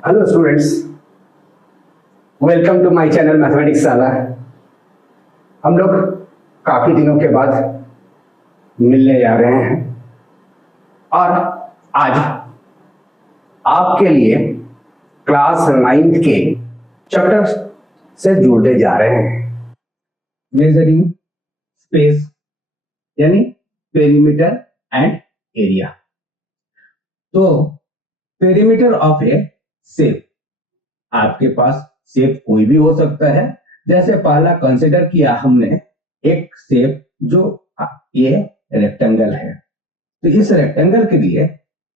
Hello students, welcome to my channel mathematics साला। हम लोग काफी दिनों के बाद मिलने जा रहे हैं और आज आपके लिए क्लास 9th के चैप्टर से जुड़ने जा रहे हैं। मेजरिंग स्पेस यानी पेरीमीटर एंड एरिया। तो पेरीमीटर ऑफ ए शेप, आपके पास शेप कोई भी हो सकता है। जैसे पहला कंसिडर किया हमने एक शेप जो ये रेक्टेंगल है, तो इस रेक्टेंगल के लिए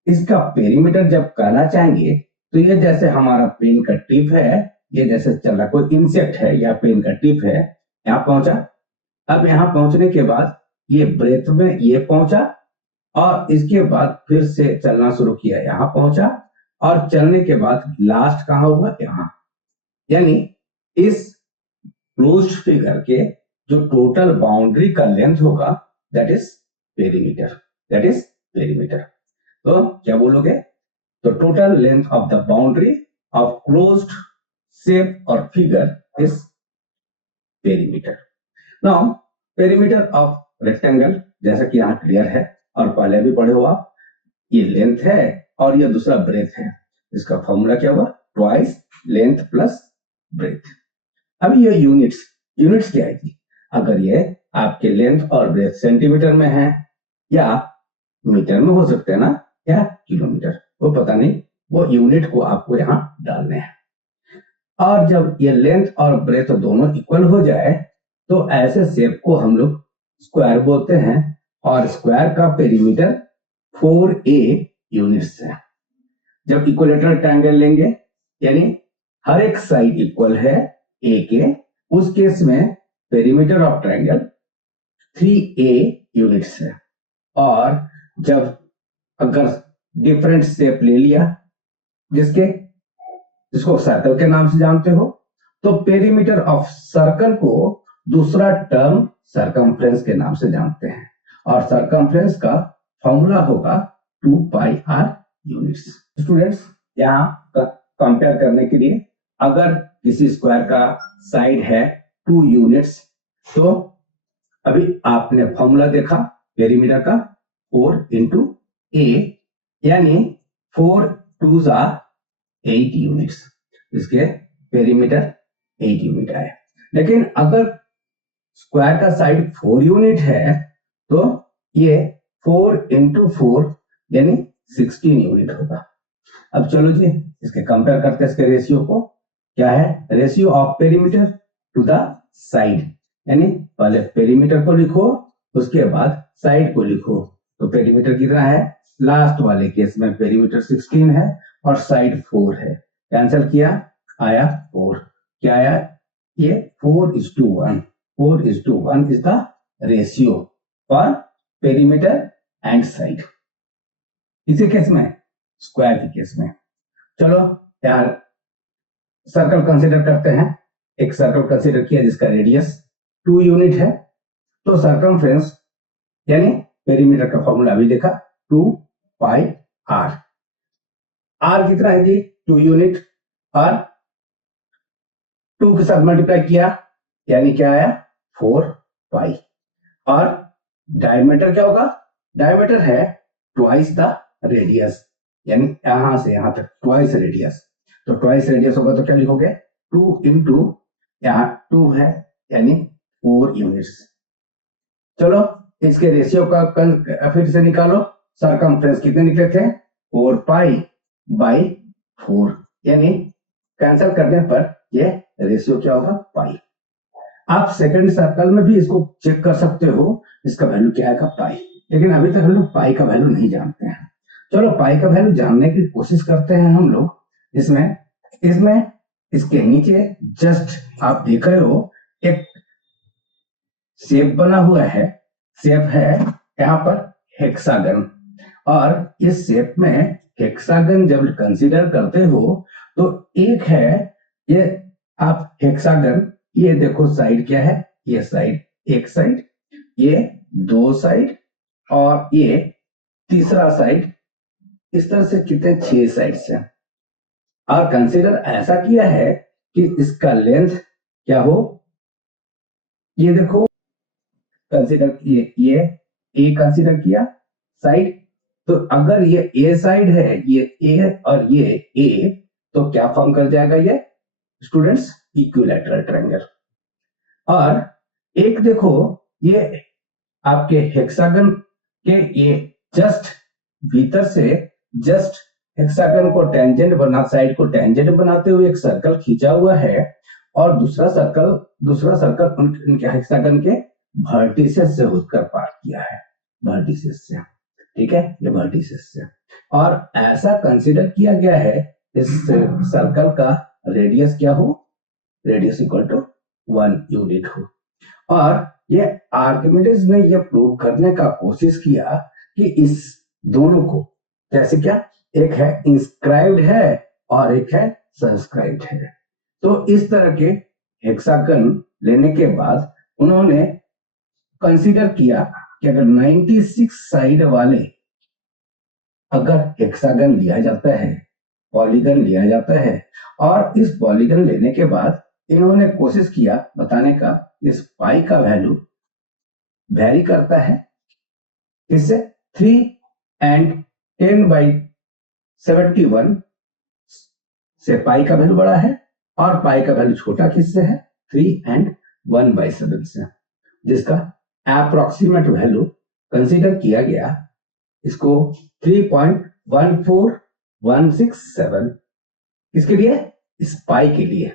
इसका पेरीमीटर जब कहना चाहेंगे तो ये जैसे हमारा पेन का टिप है, ये जैसे चल रहा कोई इंसेक्ट है या पेन का टिप है, यहाँ पहुंचा। अब यहाँ पहुंचने के बाद ये ब्रेथ में ये पहुंचा और इसके बाद फिर से चलना शुरू किया, यहाँ पहुंचा और चलने के बाद लास्ट कहाँ हुआ, यहाँ। यानी इस क्लोज्ड फिगर के जो टोटल बाउंड्री का लेंथ होगा that is perimeter, that is perimeter. तो क्या बोलोगे? तो total length of the boundary of closed shape और figure is perimeter. Now perimeter of rectangle जैसा कि यहाँ क्लियर है और पहले भी पढ़े हो आप, ये लेंथ है और ये दूसरा ब्रेथ है। इसका फॉर्मूला क्या हुआ? Twice length plus breadth. अब ये यूनिट्स क्या है? अगर ये आपके लेंथ और ब्रेथ सेंटीमीटर में है या मीटर में हो सकते हैं ना, या किलोमीटर, वो पता नहीं, वो यूनिट को आपको यहाँ डालने हैं। और जब ये लेंथ और ब्रेथ दोनों इक्वल हो जाए तो ऐसे शेप को हम लोग स्क्वायर बोलते हैं और स्क्वायर का पेरीमीटर 4a यूनिट्स है। जब इक्विलेटरल ट्रायंगल लेंगे यानी हर एक साइड इक्वल है a के, उस केस में perimeter of triangle 3a units है। और जब अगर डिफरेंट शेप ले लिया जिसको सर्कल के नाम से जानते हो, तो पेरीमीटर ऑफ सर्कल को दूसरा टर्म सरकमफ्रेंस के नाम से जानते हैं और सरकमफ्रेंस का फॉर्मूला होगा 2 पाई r यूनिट्स। स्टूडेंट्स, यहाँ कंपेयर करने के लिए अगर किसी स्क्वायर का साइड है 2 यूनिट्स, तो अभी आपने फॉर्मूला देखा पेरीमीटर का 4 इंटू a, यानी 4 2s are 8 यूनिट्स। इसके पेरीमीटर 8 यूनिट आए। लेकिन अगर स्क्वायर का साइड 4 यूनिट है तो ये 4 इंटू 4 यानी 16 यूनिट होगा। अब चलो जी इसके कंपेयर करते हैं इसके रेशियो को। क्या है? Ratio of perimeter to the side, यानी पहले पेरीमीटर को लिखो उसके बाद साइड को लिखो। तो पेरीमीटर कितना है? लास्ट वाले केस में पेरीमीटर 16 है और साइड 4 है। कैंसिल किया, आया 4। क्या आया? ये 4:1। 4:1 is the ratio for perimeter and side. इसी केस में, स्क्वायर के केस में। चलो यार सर्कल कंसीडर करते हैं। एक सर्कल कंसीडर किया जिसका रेडियस 2 यूनिट है। तो सर्कमफ्रेंस यानी पेरीमीटर का फॉर्मूला अभी देखा 2 पाई r। r कितना है जी? 2 यूनिट और 2 के साथ मल्टीप्लाई किया यानी क्या आया? 4 पाई। और डायमीटर क्या होगा? डायमीटर है ट्वाइस द रेडियस, यानी यहां से यहां तक ट्वाइस रेडियस। तो ट्वाइस रेडियस होगा तो क्या लिखोगे? 2 इंटू यहाँ 2 है यानी 4 यूनिट्स। चलो इसके रेशियो का फिर से निकालो। सरकमफ्रेंस कितने निकले थे? 4 पाई बाई 4, यानी कैंसिल करने पर ये रेशियो क्या होगा? पाई। आप सेकंड सर्कल में भी इसको चेक कर सकते हो, इसका वैल्यू क्या आएगा? पाई। लेकिन अभी तक हम लोग पाई का वैल्यू नहीं जानते हैं। चलो पाई का वैल्यू जानने की कोशिश करते हैं हम लोग। इसमें इसमें इसके नीचे जस्ट आप देख रहे हो एक शेप बना हुआ है। शेप है यहाँ पर हेक्सागन, और इस शेप में हेक्सागन जब कंसीडर करते हो तो एक है ये, आप हेक्सागन, ये देखो साइड क्या है? ये साइड, एक साइड, ये 2 साइड और ये तीसरा साइड। इस तरह से कितने? 6 साइड्स हैं। और कंसीडर ऐसा किया है कि इसका लेंथ क्या हो, ये देखो कंसीडर ये ए कंसीडर किया साइड, तो अगर ये ए साइड है, ये ए और ये ए, तो क्या फॉर्म कर जाएगा ये स्टूडेंट्स, इक्विलैटरल ट्रायंगल। और एक देखो ये आपके हेक्सागन के ये जस्ट भीतर से जस्ट हेक्सागन को टेंजेंट बना, साइड को टेंजेंट बनाते हुए एक सर्कल खींचा हुआ है, और दूसरा सर्कल उनके हेक्सागन के वर्टिसेस से होकर पार किया है, वर्टिसेस से, ठीक है, ये वर्टिसेस से। और ऐसा कंसीडर किया गया है इस सर्कल का रेडियस क्या हो, रेडियस इक्वल टू 1 यूनिट हो। और ये आर्किमिडीज ने ये प्रूव करने का कोशिश किया कि इस दोनों को, जैसे क्या, एक है इंस्क्राइब्ड है और एक है सब्सक्राइब्ड है, तो इस तरह के हेक्सागन लेने के बाद उन्होंने कंसीडर किया कि अगर 96 साइड वाले अगर हेक्सागन लिया जाता है, पॉलीगन लिया जाता है, और इस पॉलीगन लेने के बाद इन्होंने कोशिश किया बताने का इस पाई का वैल्यू वेरी करता है, इससे 3 and 10/71 से पाई का वैल्यू बड़ा है, और पाई का वैल्यू छोटा किससे है, 3 and 1/7 से, जिसका अप्रोक्सीमेट वैल्यू कंसीडर किया गया इसको 3.14167, किसके लिए, इस पाई के लिए।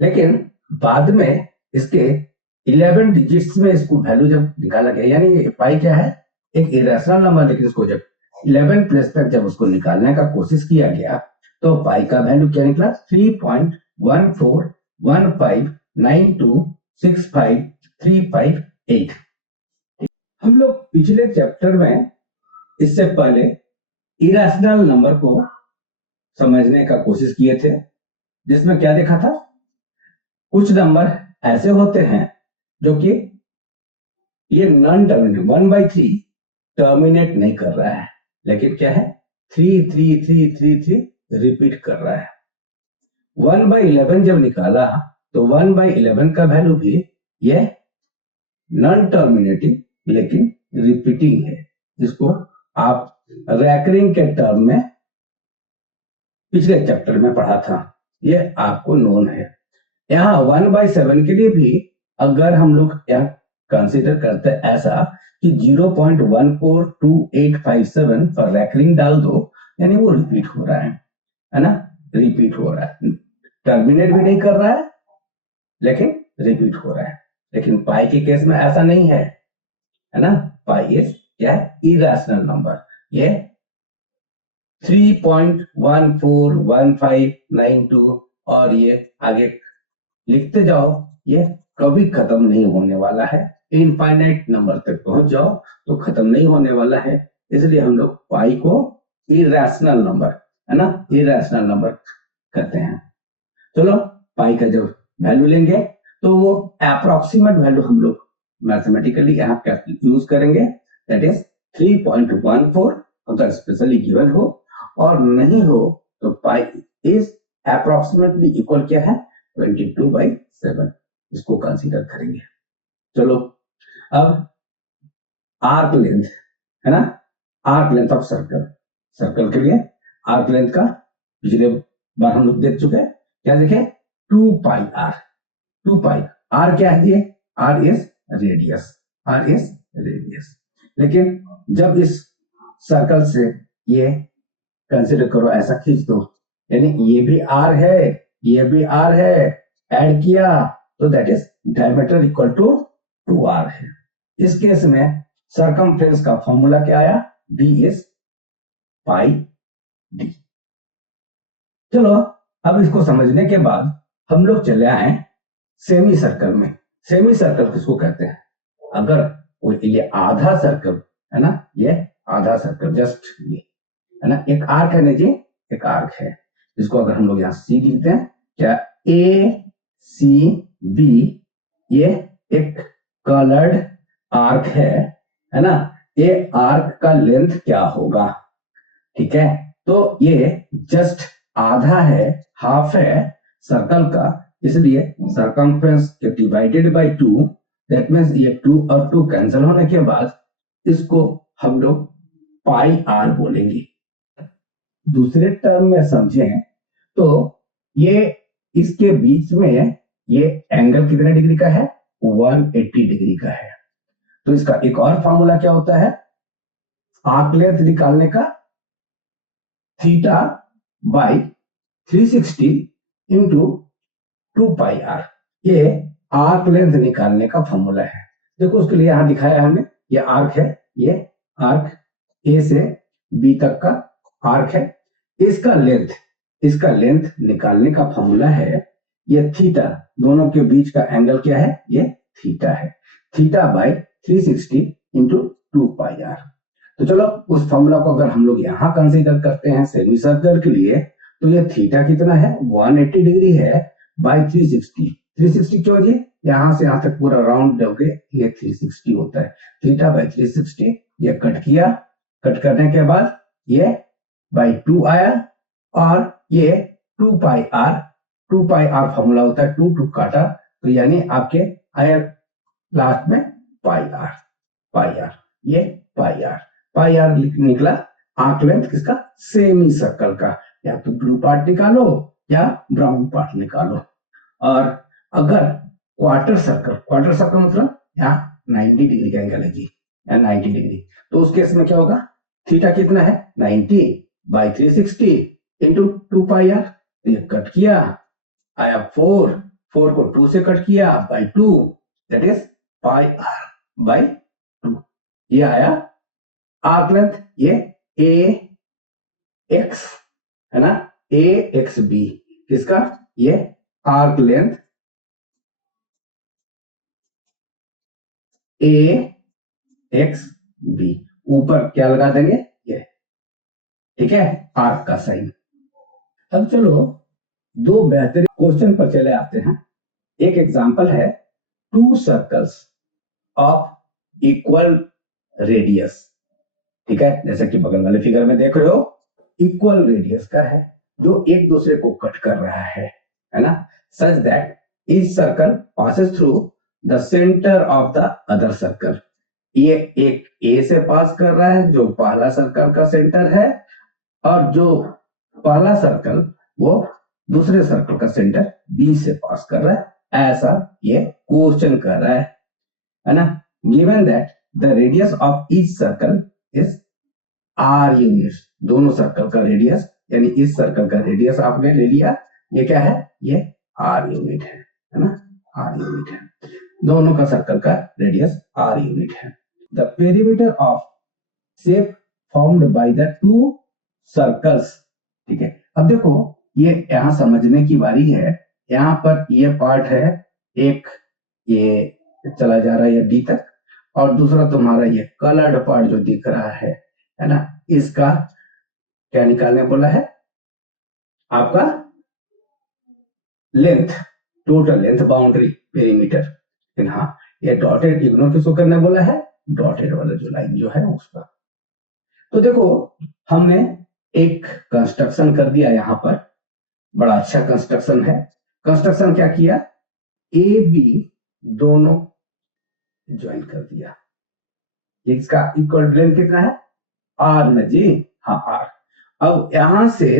लेकिन बाद में इसके 11 डिजिट्स में इसको वैल्यू जब निकाला गया, यानी पाई क्या है, एक इरेशनल नंबर, लेकिन इसको जब 11 प्लेस तक जब उसको निकालने का कोशिश किया गया तो पाई का वैल्यू क्या निकला, 3.14159265358358। हम लोग पिछले चैप्टर में इससे पहले इरेशनल नंबर को समझने का कोशिश किए थे, जिसमें क्या देखा था, कुछ नंबर ऐसे होते हैं जो कि ये नॉन टर्मिनेट 1/3 टर्मिनेट नहीं कर रहा है, लेकिन क्या है 3 रिपीट कर रहा है। 1/11 जब निकाला तो 1/11 का वैल्यू भी ये नॉन टर्मिनेटिंग लेकिन रिपीटिंग है, जिसको आप रैकरिंग के टर्म में पिछले चैप्टर में पढ़ा था, ये आपको नोन है। यहाँ 1/7 के लिए भी अगर हम लोग यहाँ कंसीडर करते हैं ऐसा कि 0.142857 पर रैकरिंग डाल दो, यानी वो रिपीट हो रहा है ना, रिपीट हो रहा है, टर्मिनेट भी नहीं कर रहा है लेकिन रिपीट हो रहा है। लेकिन पाई के केस में ऐसा नहीं है ना, पाई इज क्या है, इरेशनल नंबर, ये 3.141592 और ये आगे लिखते जाओ, ये कभी खत्म नहीं होने वाला है, इनफाइनाइट नंबर तक पहुंच जाओ तो खत्म नहीं होने वाला है। इसलिए हम लोग पाई को इरेशनल नंबर, है ना, इरेशनल नंबर कहते हैं। चलो पाई का जब वैल्यू लेंगे तो वो अप्रोक्सीमेट वैल्यू हम लोग मैथमेटिकली यहाँ यूज करेंगे, दैट इज 3.14 अगर स्पेशली गिवन हो, और नहीं हो तो पाई इज अप्रोक्सीमेटली इक्वल क्या है, 22/7, इसको कंसीडर करेंगे। चलो अब आर्क लेंथ, है ना, arc length of circle, circle के लिए आर्क लेंथ का पिछले बार हम लोग देख चुके हैं, क्या देखे, 2πr, 2π, आर क्या है, ये R is radius, R is radius. लेकिन जब इस सर्कल से ये कंसीडर करो, ऐसा खींच दो, यानी ये भी आर है, ये भी आर है, ऐड किया तो that is diameter equal to 2r है। इस केस में सर्कमफ्रेंस का फॉर्मूला क्या आया, d इज पाई d। चलो अब इसको समझने के बाद हम लोग चले आए सेमी सर्कल में। सेमी सर्कल किसको कहते हैं, अगर ये आधा सर्कल है ना, ये आधा सर्कल जस्ट ये है ना, एक आर्क है ना जी, एक आर्क है, इसको अगर हम लोग यहाँ सी लिखते हैं, क्या ए सी बी, ये एक कलर्ड आर्क है ना, ये आर्क का लेंथ क्या होगा, ठीक है, तो ये जस्ट आधा है, हाफ है सर्कल का, इसलिए सरकमफ्रेंस के डिवाइडेड बाय 2, दैट मीन्स ये 2 और 2 कैंसिल होने के बाद इसको हम लोग पाई आर बोलेंगे। दूसरे टर्म में समझें तो ये इसके बीच में ये एंगल कितने डिग्री का है, 180 डिग्री का है। तो इसका एक और फॉर्मूला क्या होता है, आर्क लेंथ निकालने का, theta by 360 into 2 pi R, ये आर्क लेंथ निकालने का फॉर्मूला है। देखो उसके लिए यहां दिखाया है हमने, ये आर्क है, ये आर्क ए से बी तक का आर्क है, इसका लेंथ निकालने का फॉर्मूला है ये थीटा, दोनों के बीच का एंगल क्या है, ये थीटा है, theta by 360 into 2 pi R. तो चलो उस फॉर्मूला को अगर हम लोग यहां कंसीडर करते हैं सेमी सर्कल के लिए, तो ये थीटा कितना है, 180 डिग्री है बाई 360 क्यों जी, यहां से यहां तक पूरा राउंड दोगे ये 360 होता है, थीटा बाई 360, ये कट किया, कट करने के बाद ये बाई 2 आया, और ये 2 पाई आर फॉर्मूला होता है, 2 काटा, तो यानी आपके आया लास्ट में पाई आर, ये पाई आर निकला आर्क लेंथ किसका, सेमी सर्कल का, या तो ब्लू पार्ट निकालो या ब्राउन पार्ट निकालो। और अगर क्वार्टर सर्कल मतलब यहाँ 90 डिग्री का एंगल है जी, या 90 डिग्री, तो उस केस में क्या होगा, थीटा कितना है, 90 बाई 360 इंटू 2 पाई आर, तो ये कट किया, आया 4 को 2 से कट किया by 2, that is pi R by 2, ये आया आर्क लेंथ, ये ए एक्स है ना, ए एक्स बी किसका, ये आर्क लेंथ ए एक्स बी, ऊपर क्या लगा देंगे ये, ठीक है, आर्क का साइन। अब चलो दो बेहतरीन क्वेश्चन पर चले आते हैं। एक एग्जांपल है, 2 सर्कल्स ऑफ इक्वल रेडियस, ठीक है, जैसे कि बगल वाले फिगर में देख रहे हो, इक्वल रेडियस का है, जो एक दूसरे को कट कर रहा है ना, such that each circle passes through the centre of the other circle, ये एक ए से पास कर रहा है जो पहला सर्कल का सेंटर है, और जो पहला सर्कल वो दूसरे सर्कल का सेंटर बी से पास कर रहा है, ऐसा ये क्वेश्चन कर रहा है ना। Given that the radius of each circle is R units, दोनों सर्कल का रेडियस, यानी इस सर्कल का रेडियस आपने ले लिया, ये क्या है, ये आर यूनिट है ना, आर यूनिट है, दोनों का सर्कल का रेडियस आर यूनिट है। The perimeter of shape formed by the 2 circles, ठीक है। अब देखो ये यहां समझने की बारी है, यहां पर ये पार्ट है एक, ये चला जा रहा है ये डी तक, और दूसरा तुम्हारा ये कलर्ड पार्ट जो दिख रहा है ना, इसका क्या निकालने बोला है, आपका length, total length boundary perimeter, लेकिन हाँ ये डॉटेड इग्नोर किसको करने बोला है, डॉटेड वाला जो लाइन जो है उसका। तो देखो हमने एक कंस्ट्रक्शन कर दिया यहां पर, बड़ा अच्छा कंस्ट्रक्शन है। कंस्ट्रक्शन क्या किया, ए बी दोनों ज्वाइन कर दिया, इसका इक्वल लेंथ कितना है, आर ना जी, हाँ आर। अब यहां से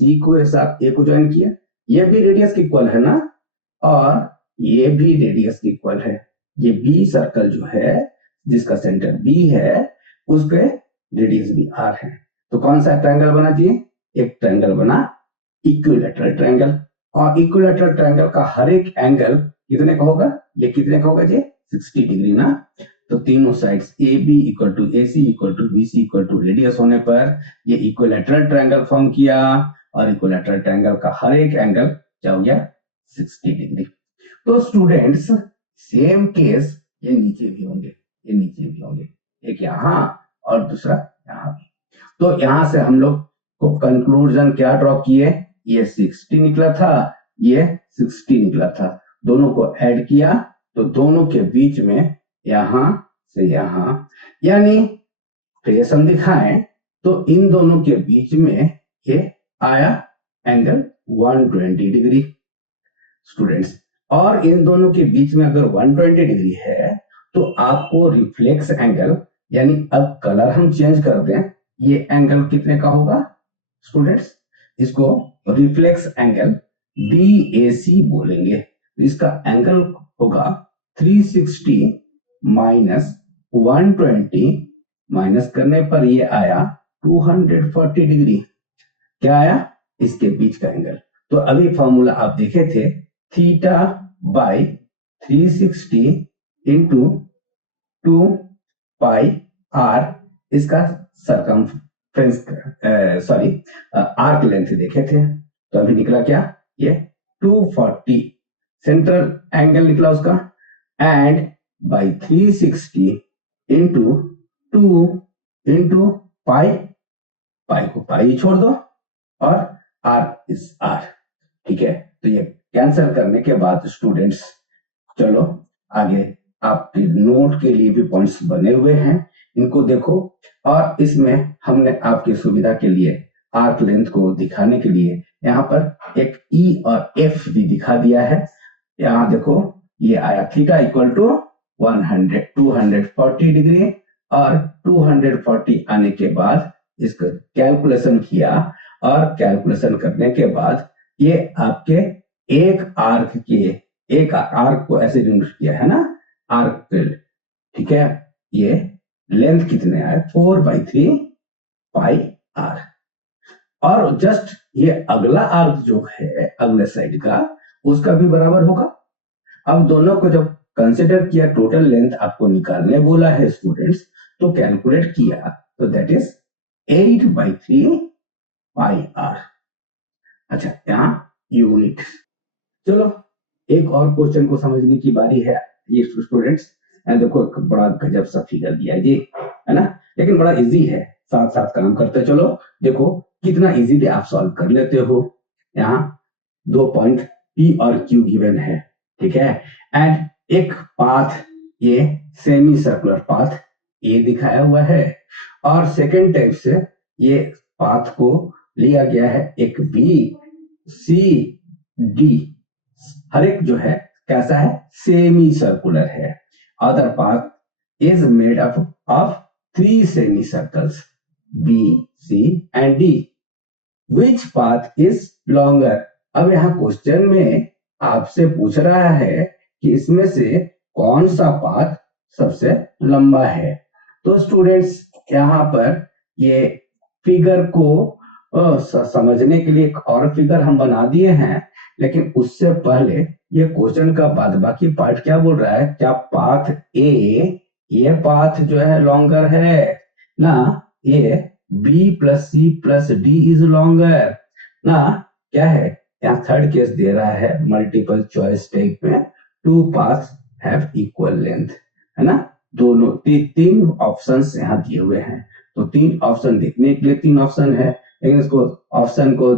सी को एक साथ ए को ज्वाइन किया, ये भी रेडियस की इक्वल है ना, और ये भी रेडियस की इक्वल है, ये बी सर्कल जो है जिसका सेंटर बी है उसके रेडियस भी आर है, तो कौन सा ट्रायंगल बना जी, एक ट्रायंगल बना इक्विलैटरल ट्रायंगल, और इक्विलैटरल ट्रायंगल का हर एक एंगल कितने का होगा, ये कितने का होगा जी, 60 डिग्री ना, तो तीनों sides A B equal to A C equal to B C equal to radius होने पर ये इक्विलैटरल ट्रायंगल फॉर्म किया, और इक्विलैटरल ट्रायंगल का हर एक एंगल क्या हो गया, 60 डिग्री। तो स्टूडेंट्स सेम केस ये नीचे भी होंगे, ये नीचे भी होंगे, एक यहां और दूसरा यहां भी। तो यहां से हम लोग को कंक्लूजन क्या ड्रॉ किए, ये 60 निकला था, ये 60 निकला था, दोनों को ऐड किया तो दोनों के बीच में यहां से यहां, यानी क्रिएशन दिखाएं तो इन दोनों के बीच में ये आया एंगल 120 डिग्री स्टूडेंट्स। और इन दोनों के बीच में अगर 120 डिग्री है तो आपको रिफ्लेक्स एंगल, यानी अब कलर हम चेंज कर दें, ये एंगल कितने का होगा स्टूडेंट्स? इसको रिफ्लेक्स एंगल BAC बोलेंगे। इसका एंगल होगा 360 माइनस 120, माइनस करने पर ये आया 240 डिग्री। क्या आया? इसके बीच का एंगल। तो अभी फॉर्मूला आप देखे थे, theta by 360 into 2 pi R, इसका सरकमफ्रेंस सॉरी आर्क लेंथ देखे थे। तो अभी निकला क्या? ये 240 सेंट्रल एंगल निकला उसका, and by 360 into 2 into pi, pi को पाई छोड़ दो और आर इज आर। ठीक है, तो ये कैंसिल करने के बाद स्टूडेंट्स, चलो आगे आपके नोट के लिए भी पॉइंट्स बने हुए हैं, इनको देखो। और इसमें हमने आपकी सुविधा के लिए आर्क लेंथ को दिखाने के लिए यहाँ पर एक ई और एफ भी दिखा दिया है। यहाँ देखो, ये आया थीटा इक्वल टू 240 डिग्री, और 240 आने के बाद इसका कैलकुलेशन किया, और कैलकुलेशन करने के बाद ये आपके एक आर्क को ऐसे डिनोट किया है ना, आर्क। ठीक है, ये लेंथ कितने आए? 4/3 पाई आर। और जस्ट ये अगला आर्क जो है अगले साइड का, उसका भी बराबर होगा। अब दोनों को जब कंसिडर किया, टोटल लेंथ आपको निकालने बोला है स्टूडेंट्स, तो कैलकुलेट किया, तो दैट इज 8/3 पाई आर। अच्छा, यहाँ यूनिट। चलो एक और क्वेश्चन को समझने की बारी है ये स्टूडेंट्स। देखो एक बड़ा गजब सा फिगर दिया है ये, है ना, लेकिन बड़ा इजी है, साथ साथ काम करते चलो। देखो कितना इजीली आप सॉल्व कर लेते हो। यहाँ 2 पॉइंट P और Q गिवन है, ठीक है, एंड एक पाथ, ये सेमी सर्कुलर पाथ ए दिखाया हुआ है, और सेकेंड टाइप से ये पाथ को लिया गया है एक BCD। हर एक जो है कैसा है? सेमी सर्कुलर है। Other path is made up of 3 semi circles B, C and D. Which path is longer? अब यहाँ क्वेश्चन में आपसे पूछ रहा है कि इसमें से कौन सा पाथ सबसे लंबा है। तो स्टूडेंट्स यहाँ पर ये फिगर को समझने के लिए एक और फिगर हम बना दिए हैं, लेकिन उससे पहले ये क्वेश्चन का बाद बाकी पार्ट क्या बोल रहा है? क्या पाथ ए, ये पाथ जो है लॉन्गर है ना, ये B plus C plus D is longer ना, क्या है? यहाँ थर्ड केस दे रहा है मल्टीपल चॉइस टाइप में, 2 पाथ्स हैव इक्वल लेंथ, है ना। दोनों तीन ऑप्शंस यहाँ दिए हुए हैं, तो 3 ऑप्शन देखने के लिए 3 ऑप्शन है, लेकिन इसको ऑप्शन को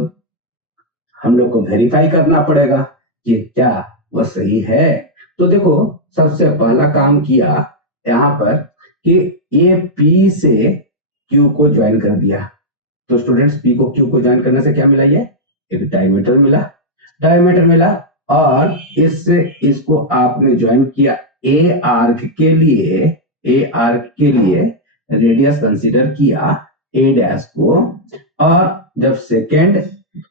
हम लोग को वेरीफाई करना पड़ेगा कि क्या वो सही है। तो देखो सबसे पहला काम किया यहाँ पर कि ये P से Q को ज्वाइन कर दिया। तो स्टूडेंट्स P को Q को ज्वाइन करने से क्या मिला? ये एक डायमीटर मिला, डायमीटर मिला, और इससे इसको आपने ज्वाइन किया ए आर्क के लिए, ए आर्क के लिए रेडियस कंसीडर किया ए डैश को, और जब सेकेंड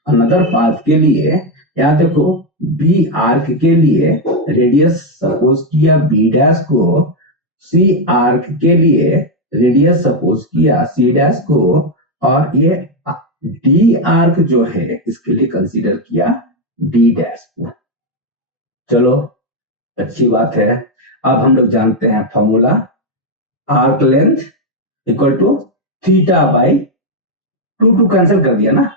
अनदर पाथ के लिए यहाँ देखो बी आर्क के लिए रेडियस सपोज किया बी डैश को, सी आर्क के लिए रेडियस सपोज किया सी डैश को, और ये डी आर्क जो है इसके लिए कंसीडर किया डी डैश को। चलो अच्छी बात है। अब हम लोग जानते हैं formula, arc length equal to theta by 2 cancel कर दिया ना,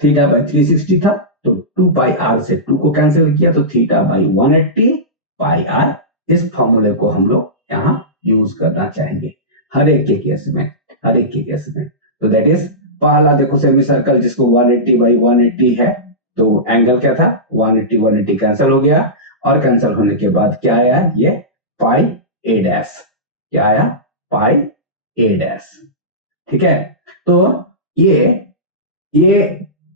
थीटा बाई 360 था, तो 2 पाई आर से 2 को कैंसिल किया, तो थीटा बाई 180 पाई आर। इस फॉर्मूले को हम लोग यहाँ यूज करना चाहेंगे हर एक के केस में, हर एक के केस में। तो दैट इज पहला देखो सेमी सर्कल जिसको 180 बाई 180 है, तो एंगल क्या था? 180 180 कैंसिल हो गया, और कैंसिल होने के बाद क्या आया? ये पाई ए डैश। क्या आया? पाई ए डैश। ठीक है, तो ये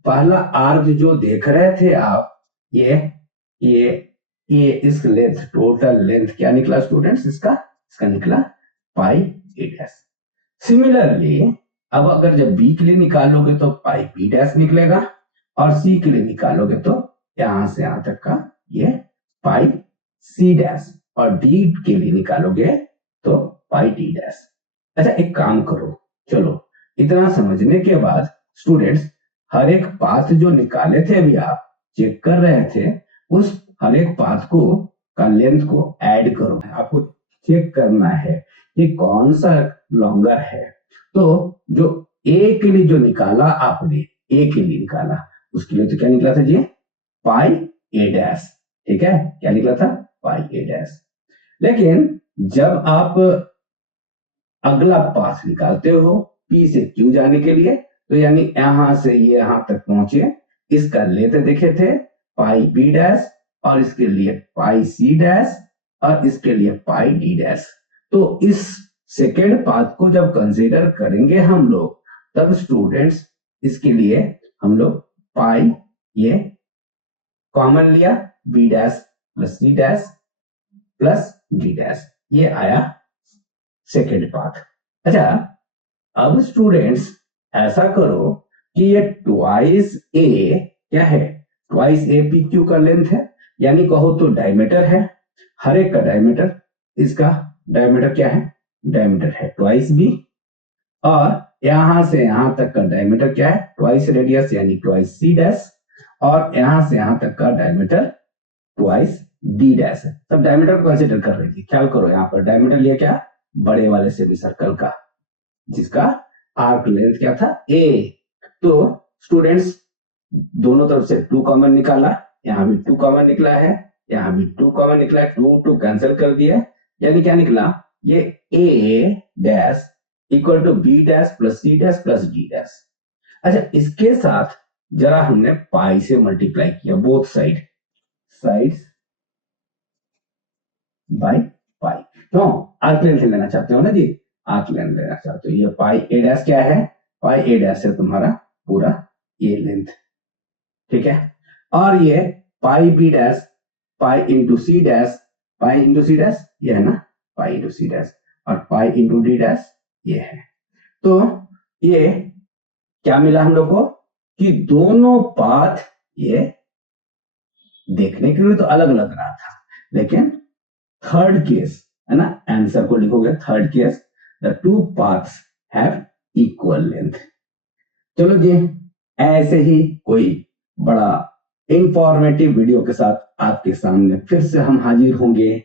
पहला आर्क जो देख रहे थे आप, ये इस लेंथ, टोटल लेंथ क्या निकला स्टूडेंट्स, इसका निकला पाई ए डैश। सिमिलरली अब अगर जब बी के लिए निकालोगे तो पाई बी डैश निकलेगा, और सी के लिए निकालोगे तो यहां से यहां तक का ये पाई सी डैश, और डी के लिए निकालोगे तो पाई डी डैश। अच्छा एक काम करो, चलो इतना समझने के बाद स्टूडेंट्स हर एक पाथ जो निकाले थे अभी आप चेक कर रहे थे, उस हर एक पाथ को का लेंथ को ऐड करो। आपको चेक करना है कि कौन सा लॉन्गर है। तो जो ए के लिए जो निकाला आपने, ए के लिए निकाला, उसके लिए तो क्या निकला था जी, पाई ए डैश। ठीक है, क्या निकला था, पाई ए डैश। लेकिन जब आप अगला पाथ निकालते हो पी से क्यू जाने के लिए, तो यानी यहां से ये यहां तक पहुंचे, इसका लेते देखे थे पाई बी डैश, और इसके लिए पाई सी डैश, और इसके लिए पाई डी डैश। तो इस सेकेंड पाथ को जब कंसीडर करेंगे हम लोग, तब स्टूडेंट्स इसके लिए हम लोग पाई ये कॉमन लिया, B dash plus C dash plus D dash, ये आया सेकेंड पाथ। अच्छा अब स्टूडेंट्स ऐसा करो कि ये ट्वाइस ए क्या है, ट्वाइस ए पी क्यू का लेंथ है, यानी कहो तो डायमीटर है, हर एक का डायमीटर, इसका डायमीटर क्या है, डायमीटर है ट्वाइस बी, और यहां से यहां तक का डायमीटर क्या है, ट्वाइस रेडियस यानी ट्वाइस सी डैश, और यहां से यहां तक का डायमीटर ट्वाइस डी डैश है। सब डायमीटर को कंसीडर कर रही थी, ख्याल करो यहां पर डायमीटर लिया क्या, बड़े वाले सेमी सर्कल का, जिसका आर्क लेंथ क्या था ए। तो स्टूडेंट्स दोनों तरफ से 2 कॉमन निकाला, यहां भी 2 कॉमन निकला है, यहां भी 2 कॉमन निकला है, 2 कैंसिल कर दिया, यानी क्या निकला, ये A dash equal to B dash plus C dash plus D dash. अच्छा इसके साथ जरा हमने पाई से मल्टीप्लाई किया, बोथ साइड्स बाय पाई। क्यों, आर्क लेंथ लेना चाहते हो ना जी, आर्क लेंथ लेना चाहते हो। ये पाई ए डैश क्या है, पाई ए डैश है तुम्हारा पूरा ये लेंथ। ठीक है, और ये pi B dash, pi into C dash, pi into C dash ये है ना, पाई इंटू सी डैश, और पाई इंटू डी डैश ये है। तो ये क्या मिला हम लोग को कि दोनों पाथ ये देखने के लिए तो अलग लग रहा था, लेकिन थर्ड केस है ना, आंसर को लिखोगे third case, the two paths have equal length. चलो जी, ऐसे ही कोई बड़ा इंफॉर्मेटिव वीडियो के साथ आपके सामने फिर से हम हाजिर होंगे।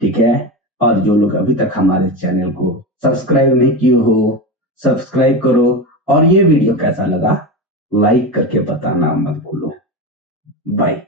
ठीक है, और जो लोग अभी तक हमारे चैनल को सब्सक्राइब नहीं किए हो, सब्सक्राइब करो, और ये वीडियो कैसा लगा लाइक करके बताना मत भूलो। बाय।